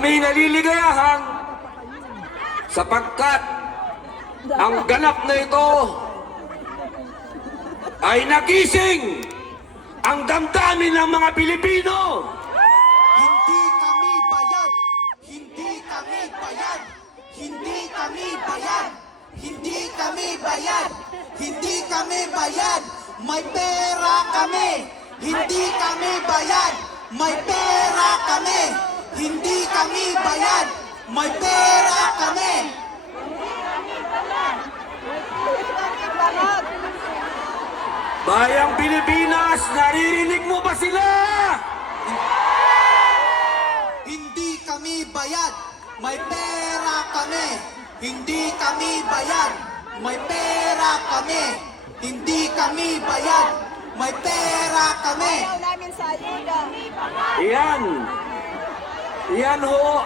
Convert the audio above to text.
kami naliligayahan sapagkat ang ganap na ito ay nagising ang damdamin ng mga Pilipino. Hindi kami bayad, hindi kami bayad, hindi kami bayad, hindi kami bayad, hindi kami bayad, may pera kami, hindi kami bayad, may pera kami, hindi kami bayad, may pera kami. Bayang Pilipinas, naririnig mo ba sila? Hindi kami bayad, may pera kami. Hindi kami bayad, may pera kami. Hindi kami bayad, may pera kami. Ayaw namin sa ayuda. Yan ho